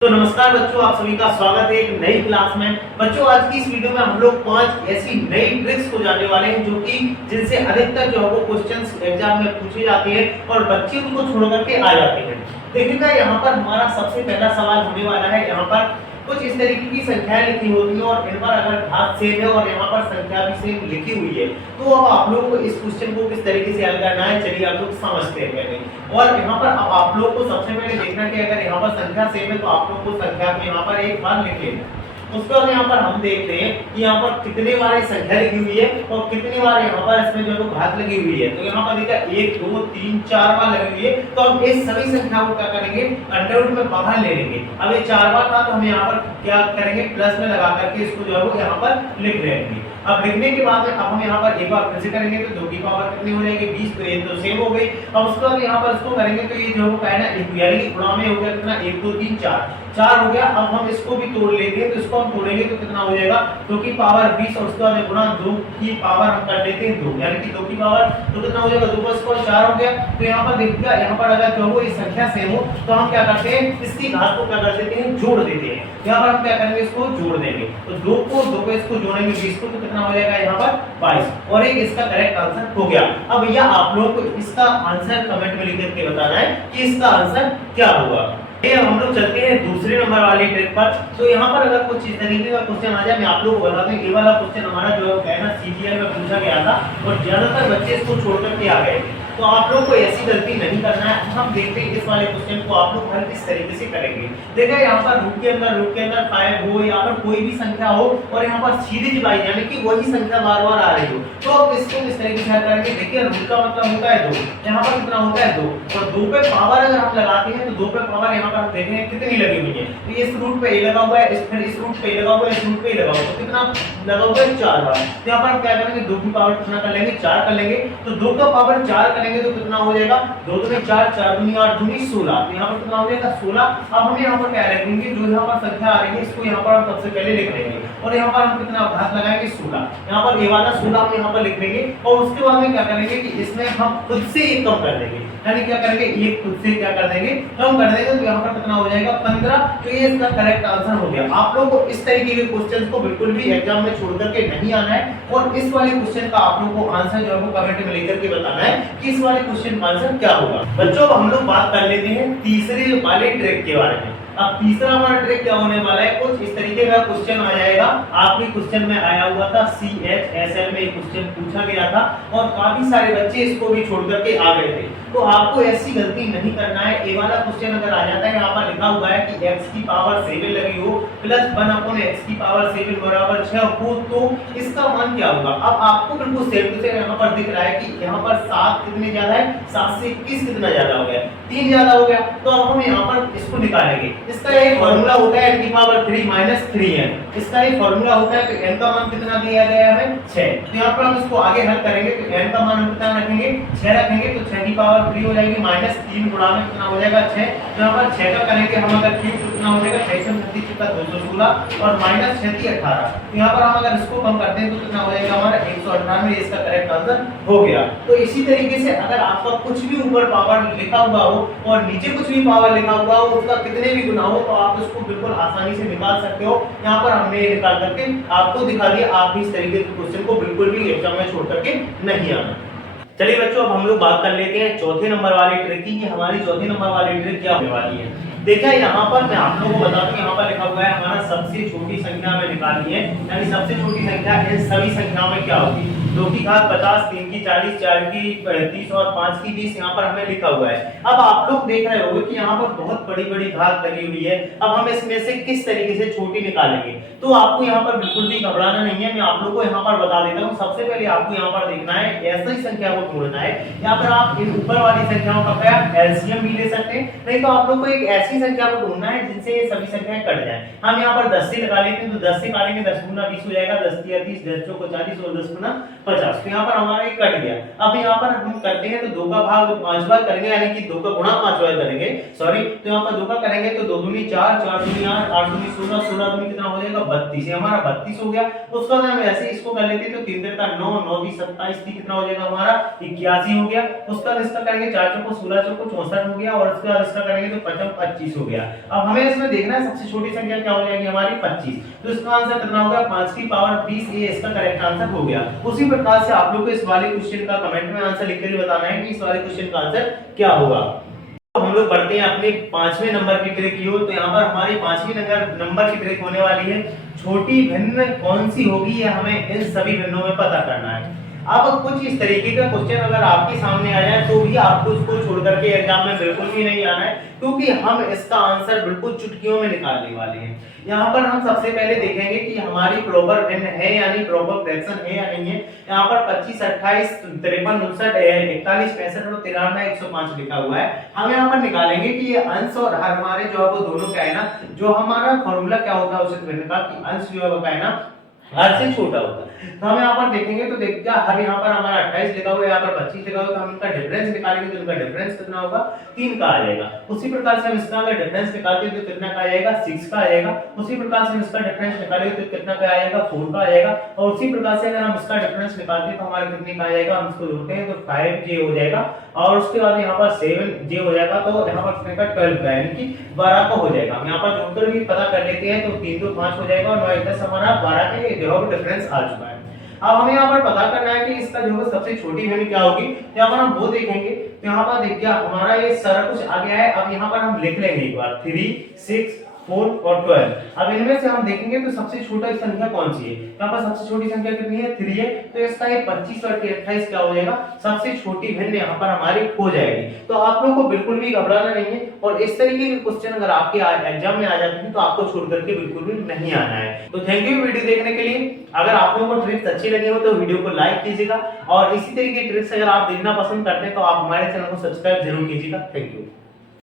तो नमस्कार बच्चों, आप सभी का स्वागत है एक नई क्लास में। बच्चों, आज की इस वीडियो में हम लोग 5 ऐसी नई ट्रिक्स को जानने वाले हैं जो कि जिनसे अधिकतर जो है वो क्वेश्चंस एग्जाम में पूछे जाते हैं और बच्चे उनको छोड़ करके आ जाते हैं। देखिएगा, यहाँ पर हमारा सबसे पहला सवाल होने वाला है। यहाँ पर कुछ इस तरीके की संख्याएं लिखी होती हैं और इन पर अगर घात सेम है और यहाँ पर संख्या भी सेम लिखी हुई है, तो अब आप लोगों को इस क्वेश्चन को किस तरीके से हल करना है, चलिए आप लोग समझते हैं पहले। और यहाँ पर अब आप लोग को सबसे पहले देखना कि अगर यहाँ पर संख्या सेम है तो आप लोग को संख्या को यहाँ पर एक बार लिख लेना। उसके बाद यहाँ पर हम देखते हैं कि यहाँ पर कितने बार ये संख्या लिखी हुई है और कितनी बार यहाँ पर इसमें जो है घात लगी हुई है। तो यहाँ पर देखा 1 2 3 4 बार लगी हुई है। तो हम इस सभी संख्या को क्या करेंगे, अंडरवुड में बाहर ले लेंगे। अब ये 4 बार था तो हम यहाँ पर क्या करेंगे, प्लस में लगा करके इसको जो है वो यहाँ पर लिख लेंगे। अब लिखने के बाद अब हम यहाँ पर एक बार फिर से करेंगे तो 2 की पावर कितनी हो जाएगी 20। तो ये तो सेम हो गई। अब उसके बाद यहाँ पर इसको करेंगे तो ये जो है ना यानी कि गुणा में हो गया कितना 1 2 3 4 हो गया। अब हम इसको भी तोड़ लेते हैं तो इसको हम तोड़ेंगे तो कितना हो जाएगा 2 की पावर 20 और उसके बाद गुणा 2 की पावर हम कर देते हैं 2, यानी कि 2 की पावर तो कितना हो जाएगा 2 प्लस 4 हो गया। तो यहाँ पर देखिएगा, यहाँ पर अगर जो वो ये संख्या सेम हो तो हम क्या करते हैं, इसकी घात को क्या कर देते हैं, जोड़ देते हैं। यहाँ पर हम क्या करेंगे, इसको जोड़ देंगे। तो 2 को इसको जोड़ेंगे 20 को, तो कितना हो जाएगा यहाँ पर 22 और एक इसका करेक्ट आंसर हो गया। अब भैया आप लोगों को इसका आंसर कमेंट में लिख करके बताना है कि इसका आंसर क्या होगा। ये हम लोग चलते हैं दूसरे नंबर वाली ट्रिक पर। तो यहाँ पर अगर कुछ इस तरीके का क्वेश्चन आ जाए, मैं आप लोगों को बता दूं, ये वाला क्वेश्चन हमारा जो है ना सीजीएल में पूछा गया था और ज्यादातर बच्चे इसको छोड़ करके आ गए। तो आप लोग को ऐसी गलती नहीं करना है। हम देखते हैं इस वाले क्वेश्चन को आप लोग हल किस तरीके से करेंगे। देखिए, यहाँ पर रूट के अंदर 5 हो या पर कोई भी संख्या हो और यहाँ पर सीधी डिवाइड यानी कि वही संख्या बार बार आ रही हो, तो अब इसको किस तरीके से हल करेंगे। देखिए, रूट का मतलब होता है 2, यहाँ पर कितना होता है 2 और 2 पे पावर अगर हम लगाते हैं तो 2 पे पावर यहाँ पर हम देखेंगे कितनी लगी हुई है। तो इस रूट पे लगा हुआ है, फिर इस रूट पे लगा हुआ है, इस रूट पे लगा हुआ है, तो कितना लगा हुआ है 4 बार। तो यहाँ पर हम क्या करेंगे, 2 की पावर कितना कर लेंगे 4 कर लेंगे। तो 2 का पावर 4 करेंगे तो कितना हो जाएगा 2 दूनी 4 4 दूनी 8 दूनी 16। तो यहाँ पर कितना हो जाएगा 16। अब हम यहाँ पर क्या रखेंगे, जो यहाँ पर संख्या आ रही है इसको यहाँ पर हम सबसे पहले लिख लेंगे और यहाँ पर हम कितना घात लगाएंगे 16। यहाँ पर ये वाला 16 हम यहाँ पर लिख लेंगे और उसके बाद में क्या करेंगे कि इसमें हम खुद से एक कम कर देंगे, यानी क्या करेंगे एक खुद से क्या कर देंगे, कम कर देंगे। तो यहाँ पर कितना हो जाएगा 15। तो ये इसका करेक्ट आंसर हो गया। आप लोगों को इस तरीके के क्वेश्चंस को बिल्कुल भी एग्जाम में छोड़ करके नहीं आना है और इस वाले क्वेश्चन का आप लोगों को आंसर जो है वो कमेंट में लिख करके बताना है कि इस वाले क्वेश्चन का आंसर क्या होगा। बच्चों, अब हम लोग बात कर लेते हैं तीसरे वाले ट्रिक के बारे में। अब तीसरा हमारा ट्रिक क्या होने वाला है, कुछ इस तरीके का क्वेश्चन आ जाएगा। आपके क्वेश्चन में आया हुआ था CHSL में क्वेश्चन पूछा गया था और काफी सारे बच्चे इसको भी छोड़ करके आ गए थे। तो आपको ऐसी गलती नहीं करना है। ये वाला क्वेश्चन अगर आ जाता है, यहाँ पर लिखा हुआ है कि x की पावर 7 लगी हो प्लस 1/x की पावर 7 बराबर 6 हो, तो इसका मान क्या होगा। अब आपको बिल्कुल सेम टू सेम यहाँ पर दिख रहा है कि यहाँ पर 7 कितने ज्यादा है, 7 से 21 कितना ज्यादा हो गया, 3 ज्यादा हो गया। तो अब हम यहाँ पर इसको निकालेंगे। इसका एक फार्मूला होता है n की पावर 3 माइनस 3n। इसका एक फार्मूला होता है, तो n का मान कितना दिया गया है हमें 6। तो यहाँ पर हम इसको आगे हल करेंगे तो n का मान कितना रखेंगे 6 रखेंगे। तो 6 की पावर 3 हो जाएगी माइनस 3 गुणा में कितना हो जाएगा 6। तो यहाँ पर 6 का करेंगे हम अगर क्यूब तो कितना हो जाएगा 6 से 36 का 216 और माइनस 6 की 18। तो यहाँ पर हम अगर इसको कम करते हैं तो कितना हो जाएगा हमारा 198। इसका करेक्ट आंसर हो गया। तो इसी तरीके से अगर आपका कुछ भी ऊपर पावर लिखा हुआ हो और नीचे कुछ भी पावर लिखा हुआ हो, उसका कितने भी गुना हो, तो आप उसको बिल्कुल आसानी से निकाल सकते हो। यहाँ पर हमने ये निकाल करके आपको दिखा दिया। आप भी इस तरीके के क्वेश्चन को बिल्कुल भी एग्जाम में छोड़ करके नहीं आना। चलिए बच्चों, अब हम लोग बात कर लेते हैं चौथे नंबर वाली ट्रिक की। हमारी चौथे नंबर वाली ट्रिक क्या होने वाली है। देखिए, यहाँ पर मैं आप लोगों को बता दूं, यहाँ पर लिखा हुआ है हमारा सबसे छोटी संख्या में निकाली है, यानी सबसे छोटी संख्या इन सभी संख्याओं में क्या होगी। 2 की घात 50, 3 की 40, 4 की 30 और 5 की 20 यहाँ पर हमें लिखा हुआ है। अब आप लोग देख रहे होंगे कि यहाँ पर बहुत बड़ी बड़ी घात लगी हुई है। अब हम इसमें से किस तरीके से छोटी निकालेंगे, तो आपको यहाँ पर बिल्कुल भी घबराना नहीं है। मैं आप लोग को यहाँ पर बता देता हूँ। सबसे पहले आपको यहाँ पर देखना है, ऐसी संख्या को ढूंढना है। यहाँ पर आप इन ऊपर वाली संख्याओं का क्या एलसीएम भी ले सकते हैं, नहीं तो आप लोग को एक ऐसी संख्या को ढूंढना है जिनसे ये सभी संख्याएं कट जाए। हम यहाँ पर 10 से लगा लेते हैं, तो 10 से काटेंगे 10 गुना 20 हो जाएगा, 10 तिया 30, 10 चौको 40 और 10 गुना 50। तो यहाँ पर हमारा ये कट गया। अब यहाँ पर हम करते हैं तो 2 का भाग 5 बार करेंगे, यानी कि 2 का गुणा 5 बार करेंगे, सॉरी। तो यहाँ पर 2 का करेंगे तो 2 दूनी 4, 4 दूनी 8, 8 दूनी 16, 16 दूनी कितना हो जाएगा 32, ये हमारा 32 हो गया। उसके बाद हम ऐसे इसको कर लेते हैं तो 3 का 9, 9 की 27, कितना हो जाएगा हमारा 81 हो गया। उसके बाद इसका करेंगे 4 चौको 16, चौको 64 हो गया, और उसके बाद इसका करेंगे तो 55 25 हो गया। अब हमें इसमें देखना है सबसे छोटी संख्या क्या हो जाएगी हमारी 25, तो इसका आंसर कितना होगा 5 की पावर 20, ये इसका करेक्ट आंसर हो गया। उसी प्रकार से आप लोग को इस वाले क्वेश्चन का कमेंट में आंसर लिख कर बताना है कि इस वाले क्वेश्चन का आंसर क्या होगा। तो हम लोग बढ़ते हैं अपने 5वें नंबर की ट्रिक की ओर। तो यहाँ पर हमारी 5वीं नंबर की ट्रिक होने वाली है छोटी भिन्न कौन सी होगी, ये हमें इन सभी भिन्नों में पता करना है। अब कुछ इस तरीके का क्वेश्चन अगर आपके सामने आ जाए तो भी आपको उसको छोड़ करके एग्जाम में बिल्कुल भी नहीं आना है, क्योंकि हम इसका आंसर बिल्कुल चुटकियों में निकालने वाले हैं। यहाँ पर हम सबसे पहले देखेंगे कि हमारी प्रॉपर भिन्न है यानी प्रॉपर फ्रैक्शन है या नहीं है। यहाँ पर 25, 28, 53, 59, 41, 65 और 93, 105 लिखा हुआ है। हम यहाँ पर निकालेंगे कि ये अंश और हर हमारे जो है वो दोनों क्या है ना, जो हमारा फॉर्मूला क्या होता है उचित भिन्न का, कि अंश जो है वो क्या है ना हर से छोटा होता है। तो हम यहाँ पर देखेंगे तो देखिए हर यहाँ पर हमारा 28 लिखा हुआ है, यहाँ पर 25 लिखा हुआ है, तो हम इनका डिफरेंस निकालेंगे तो इनका डिफरेंस कितना होगा 3 का आ जाएगा। उसी प्रकार से हम इसका अगर डिफरेंस निकालते हैं तो कितना का आ जाएगा 6 का आ जाएगा। उसी प्रकार से हम इसका डिफरेंस निकालेंगे तो कितना का आएगा 4 का आ जाएगा। और उसी प्रकार से अगर हम इसका डिफरेंस निकालते हैं तो हमारा कितने का आ जाएगा, हम इसको जोड़ते हैं तो 5j हो जाएगा, और उसके बाद यहाँ पर 7j हो जाएगा, तो यहाँ पर कितने का 12 का यानी कि 12 का हो जाएगा। हम यहाँ पर जोड़कर भी पता कर लेते हैं तो 3 2 5 हो जाएगा, और 9 10 हमारा 12 का जो है डिफरेंस आ चुका है। अब हमें यहाँ पर पता करना है कि इसका जो है सबसे छोटी वैल्यू क्या होगी। तो यहाँ पर हम वो देखेंगे, तो यहाँ पर देखिए हमारा ये सारा कुछ आ गया है। अब यहाँ पर हम लिख लेंगे एक बार 3, 6, 4 और 12। अब इनमें से हम देखेंगे तो सबसे छोटा संख्या कौन सी है। यहाँ पर सबसे छोटी संख्या कितनी है 3 है, तो इसका ये 25 और 28 क्या हो जाएगा सबसे छोटी भिन्न यहाँ पर हमारी हो जाएगी। तो आप लोगों को बिल्कुल भी घबराना नहीं है, और इस तरीके के क्वेश्चन अगर आपके एग्जाम में आ जाते हैं तो आपको छोड़ करके बिल्कुल भी नहीं आना है। तो थैंक यू वीडियो देखने के लिए। अगर आप लोगों को ट्रिक्स अच्छी लगी हो तो वीडियो को लाइक कीजिएगा, और इसी तरीके की ट्रिक्स अगर आप देखना पसंद करते हैं तो आप हमारे चैनल को सब्सक्राइब जरूर कीजिएगा। Thank you.